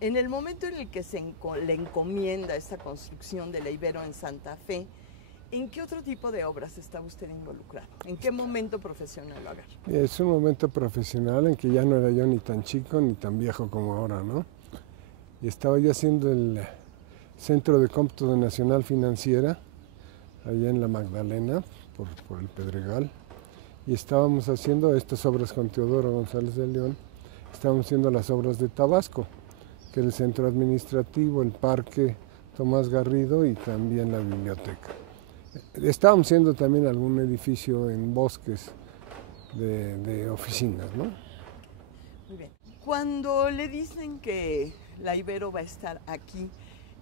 En el momento en el que le encomienda esta construcción de la Ibero en Santa Fe, ¿en qué otro tipo de obras estaba usted involucrado? ¿En qué momento profesional lo agarró? Es un momento profesional en que ya no era yo ni tan chico ni tan viejo como ahora, ¿no? Y estaba yo haciendo el Centro de Cómputo Nacional Financiera, allá en la Magdalena, por el Pedregal, y estábamos haciendo estas obras con Teodoro González de León, estábamos haciendo las obras de Tabasco, que es el centro administrativo, el parque Tomás Garrido y también la biblioteca. Estábamos haciendo también algún edificio en Bosques de oficinas, ¿no? Muy bien. Cuando le dicen que la Ibero va a estar aquí,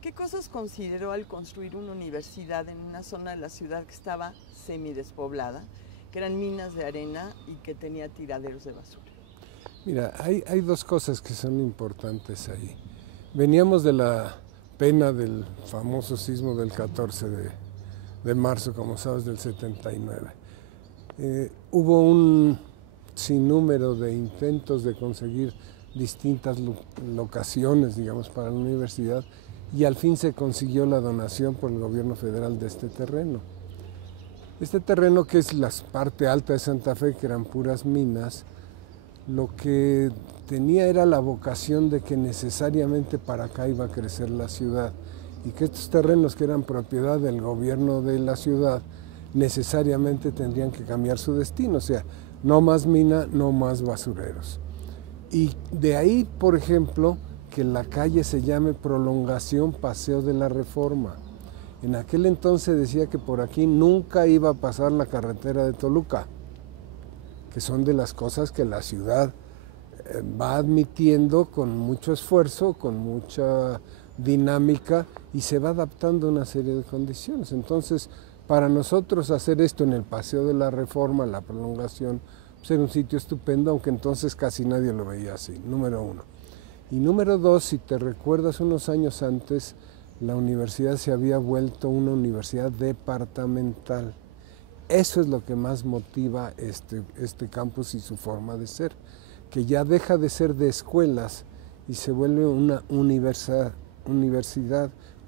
¿qué cosas consideró al construir una universidad en una zona de la ciudad que estaba semidespoblada, que eran minas de arena y que tenía tiraderos de basura? Mira, hay dos cosas que son importantes ahí. Veníamos de la pena del famoso sismo del 14 de marzo, como sabes, del 79. Hubo un sinnúmero de intentos de conseguir distintas locaciones, digamos, para la universidad, y al fin se consiguió la donación por el gobierno federal de este terreno. Este terreno, que es la parte alta de Santa Fe, que eran puras minas, lo que tenía era la vocación de que necesariamente para acá iba a crecer la ciudad y que estos terrenos que eran propiedad del gobierno de la ciudad necesariamente tendrían que cambiar su destino, o sea, no más mina, no más basureros. Y de ahí, por ejemplo, que la calle se llame Prolongación Paseo de la Reforma. En aquel entonces decía que por aquí nunca iba a pasar la carretera de Toluca, que son de las cosas que la ciudad va admitiendo con mucho esfuerzo, con mucha dinámica, y se va adaptando a una serie de condiciones. Entonces, para nosotros hacer esto en el Paseo de la Reforma, la prolongación, pues era un sitio estupendo, aunque entonces casi nadie lo veía así, número uno. Y número dos, si te recuerdas, unos años antes, la universidad se había vuelto una universidad departamental. Eso es lo que más motiva este campus y su forma de ser, que ya deja de ser de escuelas y se vuelve una universidad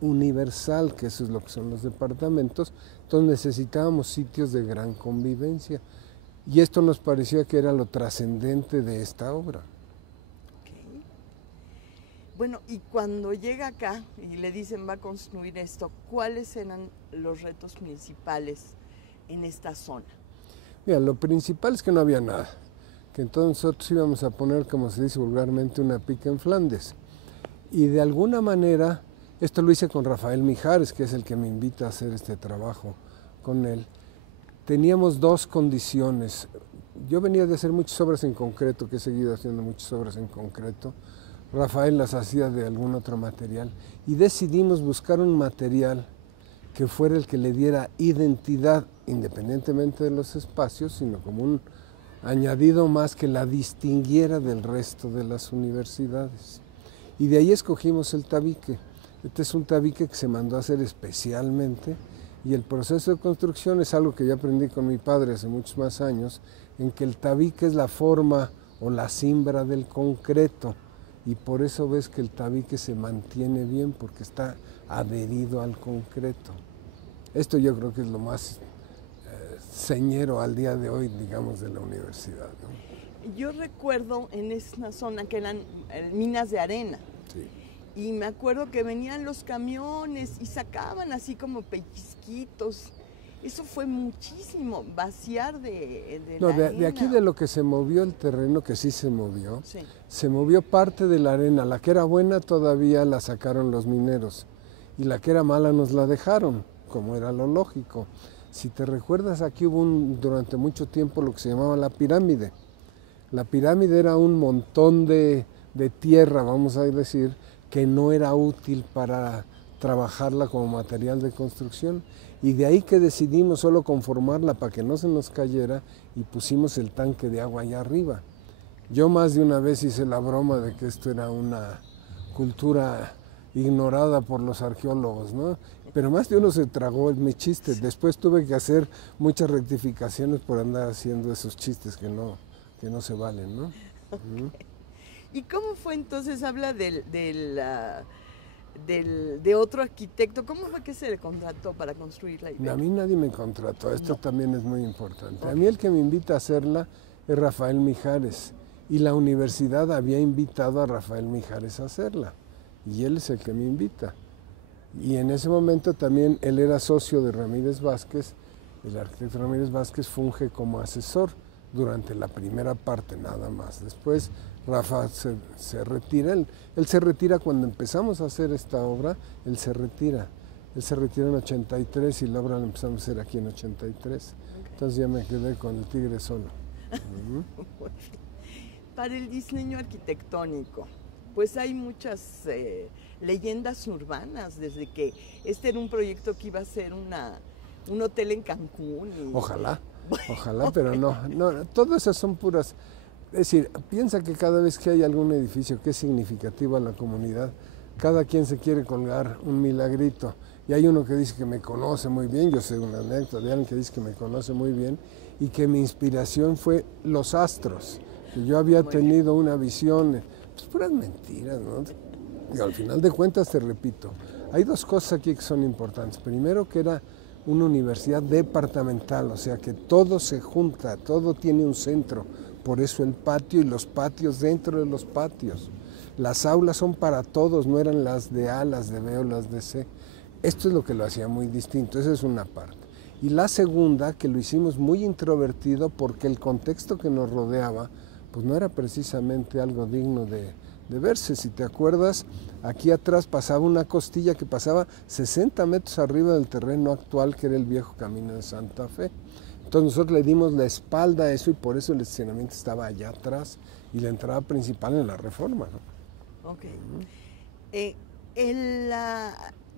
universal, que eso es lo que son los departamentos. Entonces necesitábamos sitios de gran convivencia y esto nos parecía que era lo trascendente de esta obra. Okay. Bueno, y cuando llega acá y le dicen va a construir esto, ¿cuáles eran los retos principales en esta zona? Mira, lo principal es que no había nada, que entonces nosotros íbamos a poner, como se dice vulgarmente, una pica en Flandes. Y de alguna manera, esto lo hice con Rafael Mijares, que es el que me invita a hacer este trabajo con él. Teníamos dos condiciones. Yo venía de hacer muchas obras en concreto, que he seguido haciendo muchas obras en concreto. Rafael las hacía de algún otro material. Y decidimos buscar un material que fuera el que le diera identidad, independientemente de los espacios, sino como un añadido más que la distinguiera del resto de las universidades. Y de ahí escogimos el tabique. Este es un tabique que se mandó a hacer especialmente, y el proceso de construcción es algo que yo aprendí con mi padre hace muchos más años, en que el tabique es la forma o la cimbra del concreto, y por eso ves que el tabique se mantiene bien, porque está adherido al concreto. Esto yo creo que es lo más señero al día de hoy, digamos, de la universidad, ¿no? Yo recuerdo en esa zona que eran minas de arena. Sí. Y me acuerdo que venían los camiones y sacaban así como pellizquitos. Eso fue muchísimo, vaciar de No, la arena. de aquí de lo que se movió el terreno, que sí se movió, sí. Se movió parte de la arena. La que era buena todavía la sacaron los mineros y la que era mala nos la dejaron, como era lo lógico. Si te recuerdas, aquí hubo durante mucho tiempo lo que se llamaba la pirámide. La pirámide era un montón de tierra, vamos a decir, que no era útil para trabajarla como material de construcción, y de ahí que decidimos solo conformarla para que no se nos cayera y pusimos el tanque de agua allá arriba. Yo más de una vez hice la broma de que esto era una cultura ignorada por los arqueólogos, ¿no? Pero más de uno se tragó mi chiste. Después tuve que hacer muchas rectificaciones por andar haciendo esos chistes que no se valen, ¿no? Okay. ¿Y cómo fue entonces? Habla de otro arquitecto. ¿Cómo fue que se le contrató para construir la Ibero? A mí nadie me contrató, esto también es muy importante. Okay. A mí el que me invita a hacerla es Rafael Mijares, y la universidad había invitado a Rafael Mijares a hacerla, y él es el que me invita. Y en ese momento también él era socio de Ramírez Vázquez, el arquitecto Ramírez Vázquez funge como asesor durante la primera parte nada más. Después Rafa se retira, él se retira cuando empezamos a hacer esta obra, él se retira en 83 y la obra la empezamos a hacer aquí en 83. Okay. Entonces ya me quedé con el tigre solo. Para el diseño arquitectónico, pues hay muchas leyendas urbanas, desde que este era un proyecto que iba a ser un hotel en Cancún. Ojalá, pero no, todas esas son puras. Es decir, piensa que cada vez que hay algún edificio que es significativo a la comunidad, cada quien se quiere colgar un milagrito. Y hay uno que dice que me conoce muy bien, yo sé una anécdota de alguien que dice que me conoce muy bien y que mi inspiración fue los astros, que yo había tenido una visión, pues puras mentiras, ¿no? Y al final de cuentas te repito, hay dos cosas aquí que son importantes. Primero, que era una universidad departamental, o sea que todo se junta, todo tiene un centro, por eso el patio y los patios dentro de los patios. Las aulas son para todos, no eran las de A, las de B o las de C. Esto es lo que lo hacía muy distinto, esa es una parte. Y la segunda, que lo hicimos muy introvertido porque el contexto que nos rodeaba, pues no era precisamente algo digno de verse. Si te acuerdas, aquí atrás pasaba una costilla que pasaba 60 metros arriba del terreno actual, que era el viejo camino de Santa Fe. Entonces nosotros le dimos la espalda a eso y por eso el estacionamiento estaba allá atrás y la entrada principal en la Reforma, ¿no? Ok.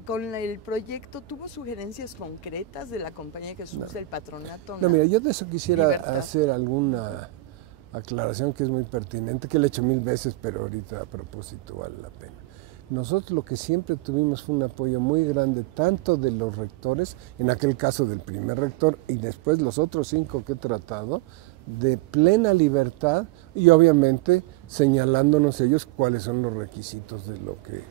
Con el proyecto, ¿tuvo sugerencias concretas de la compañía que usa el patronato? No, mira, yo de eso quisiera hacer alguna aclaración que es muy pertinente, que le he hecho 1000 veces, pero ahorita a propósito vale la pena. Nosotros lo que siempre tuvimos fue un apoyo muy grande, tanto de los rectores, en aquel caso del primer rector, y después los otros 5 que he tratado, de plena libertad y obviamente señalándonos ellos cuáles son los requisitos de lo que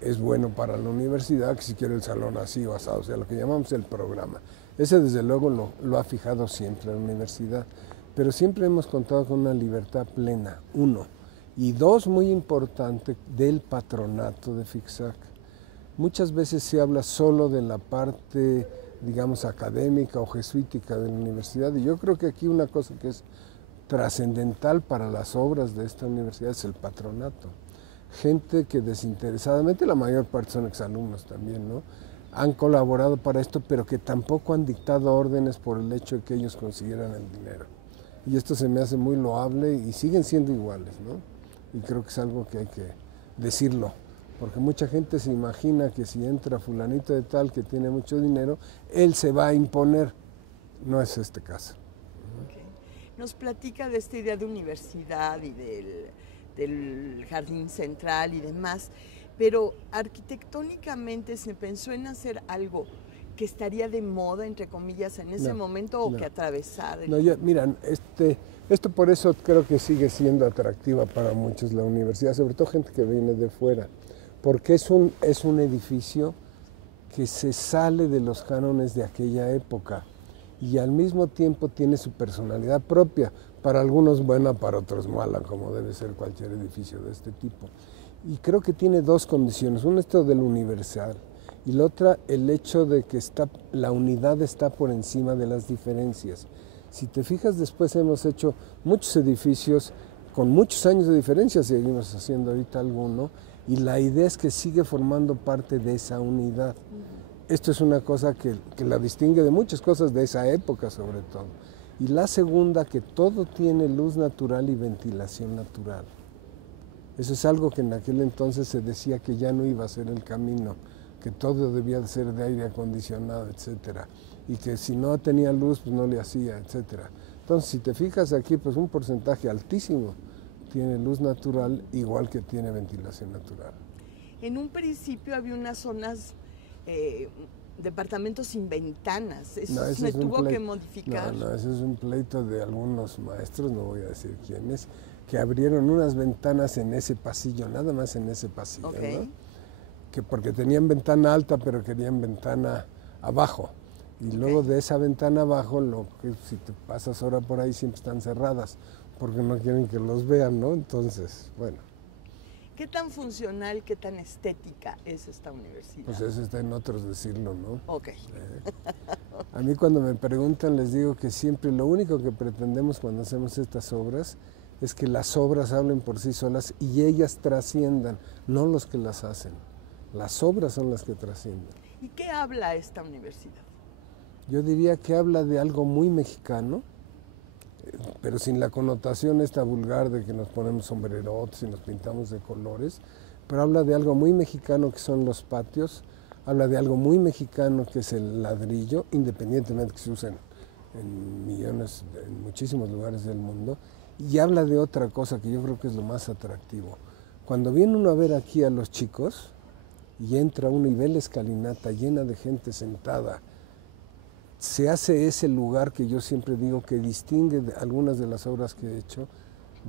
es bueno para la universidad, que si quiere el salón así o asado, o sea, lo que llamamos el programa. Ese desde luego lo ha fijado siempre la universidad, pero siempre hemos contado con una libertad plena, 1. Y 2, muy importante, del patronato de FICSAC. Muchas veces se habla solo de la parte, digamos, académica o jesuítica de la universidad, y yo creo que aquí una cosa que es trascendental para las obras de esta universidad es el patronato. Gente que desinteresadamente, la mayor parte son exalumnos también, ¿no?, han colaborado para esto, pero que tampoco han dictado órdenes por el hecho de que ellos consiguieran el dinero. Y esto se me hace muy loable y siguen siendo iguales, ¿no? Y creo que es algo que hay que decirlo, porque mucha gente se imagina que si entra fulanito de tal que tiene mucho dinero, él se va a imponer. No es este caso. Okay. Nos platica de esta idea de universidad y del jardín central y demás, pero arquitectónicamente se pensó en hacer algo que estaría de moda, entre comillas, en ese momento, o que atravesar. Mira, esto por eso creo que sigue siendo atractiva para muchos la universidad, sobre todo gente que viene de fuera, porque es un edificio que se sale de los cánones de aquella época y al mismo tiempo tiene su personalidad propia, para algunos buena, para otros mala, como debe ser cualquier edificio de este tipo. Y creo que tiene 2 condiciones, una esto del universal, y la otra el hecho de que la unidad está por encima de las diferencias. Si te fijas, después hemos hecho muchos edificios con muchos años de diferencia, seguimos haciendo ahorita alguno, y la idea es que sigue formando parte de esa unidad. Esto es una cosa que la distingue de muchas cosas de esa época sobre todo. Y la segunda, que todo tiene luz natural y ventilación natural. Eso es algo que en aquel entonces se decía que ya no iba a ser el camino, que todo debía de ser de aire acondicionado, etcétera, y que si no tenía luz, pues no le hacía, etcétera. Entonces, si te fijas aquí, pues un porcentaje altísimo tiene luz natural, igual que tiene ventilación natural. En un principio había unas zonas, departamentos sin ventanas, eso se tuvo que modificar. No, ese es un pleito de algunos maestros, no voy a decir quiénes, que abrieron unas ventanas en ese pasillo, nada más en ese pasillo, Okay. ¿no? Que porque tenían ventana alta, pero querían ventana abajo. Y luego de esa ventana abajo, lo que si te pasas hora por ahí siempre están cerradas, porque no quieren que los vean, ¿no? Entonces, bueno, ¿Qué tan funcional, qué tan estética es esta universidad? pues eso está en otros decirlo, ¿no? Ok. A mí cuando me preguntan les digo que siempre lo único que pretendemos cuando hacemos estas obras es que las obras hablen por sí solas y ellas trasciendan, no los que las hacen. Las obras son las que trascienden. ¿Y qué habla esta universidad? Yo diría que habla de algo muy mexicano, pero sin la connotación esta vulgar de que nos ponemos sombrerotes y nos pintamos de colores, pero habla de algo muy mexicano que son los patios, habla de algo muy mexicano que es el ladrillo, independientemente que se usen en muchísimos lugares del mundo, y habla de otra cosa que yo creo que es lo más atractivo. Cuando viene uno a ver aquí a los chicos y entra uno y ve la escalinata llena de gente sentada, se hace ese lugar que yo siempre digo que distingue de algunas de las obras que he hecho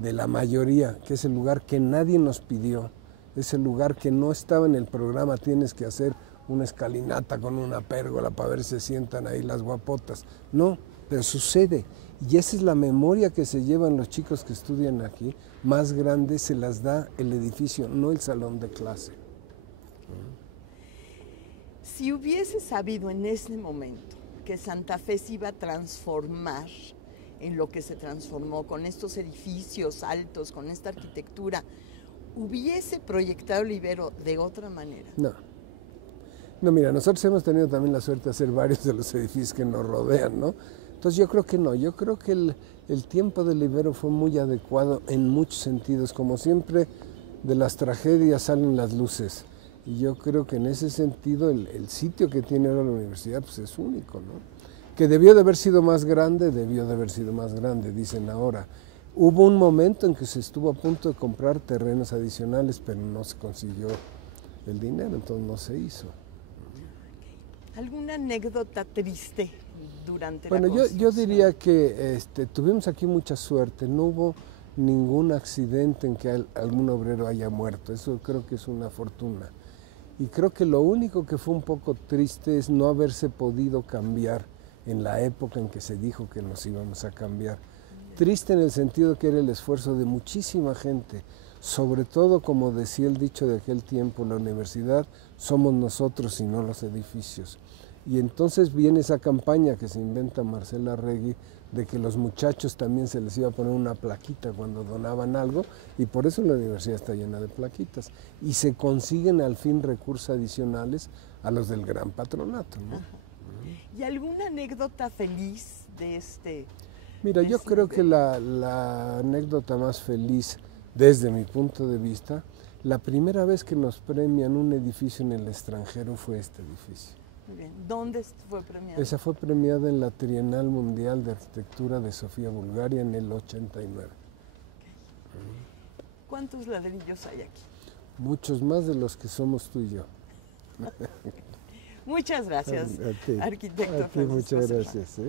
de la mayoría, que es el lugar que nadie nos pidió, es el lugar que no estaba en el programa, tienes que hacer una escalinata con una pérgola para ver si se sientan ahí las guapotas. No, pero sucede. Y esa es la memoria que se llevan los chicos que estudian aquí, más grande se las da el edificio, no el salón de clase. Si hubiese sabido en ese momento que Santa Fe se iba a transformar en lo que se transformó, con estos edificios altos, con esta arquitectura, ¿hubiese proyectado el Ibero de otra manera? No. No, mira, nosotros hemos tenido también la suerte de hacer varios de los edificios que nos rodean, ¿no? Entonces yo creo que no, yo creo que el tiempo del Ibero fue muy adecuado en muchos sentidos, como siempre de las tragedias salen las luces. Y yo creo que en ese sentido el sitio que tiene ahora la universidad pues es único, ¿no? Que debió de haber sido más grande, dicen ahora. Hubo un momento en que se estuvo a punto de comprar terrenos adicionales, pero no se consiguió el dinero, entonces no se hizo. ¿Alguna anécdota triste durante Bueno, la construcción? yo diría que tuvimos aquí mucha suerte, no hubo ningún accidente en que algún obrero haya muerto, eso creo que es una fortuna. Y creo que lo único que fue un poco triste es no haberse podido cambiar en la época en que se dijo que nos íbamos a cambiar. Triste en el sentido que era el esfuerzo de muchísima gente, sobre todo, como decía el dicho de aquel tiempo, la universidad somos nosotros y no los edificios. Y entonces viene esa campaña que se inventa Marcela Regui de que los muchachos también se les iba a poner una plaquita cuando donaban algo, y por eso la universidad está llena de plaquitas. Y se consiguen al fin recursos adicionales a los del gran patronato, ¿no? ¿Y alguna anécdota feliz de este? Mira, yo creo que la anécdota más feliz, desde mi punto de vista, la primera vez que nos premian un edificio en el extranjero fue este edificio. Muy bien. ¿Dónde fue premiada? Esa fue premiada en la Trienal Mundial de Arquitectura de Sofía, Bulgaria, en el 89. ¿Cuántos ladrillos hay aquí? Muchos más de los que somos tú y yo. Muchas gracias, A ti. arquitecto A ti, Francisco muchas Serrano. gracias.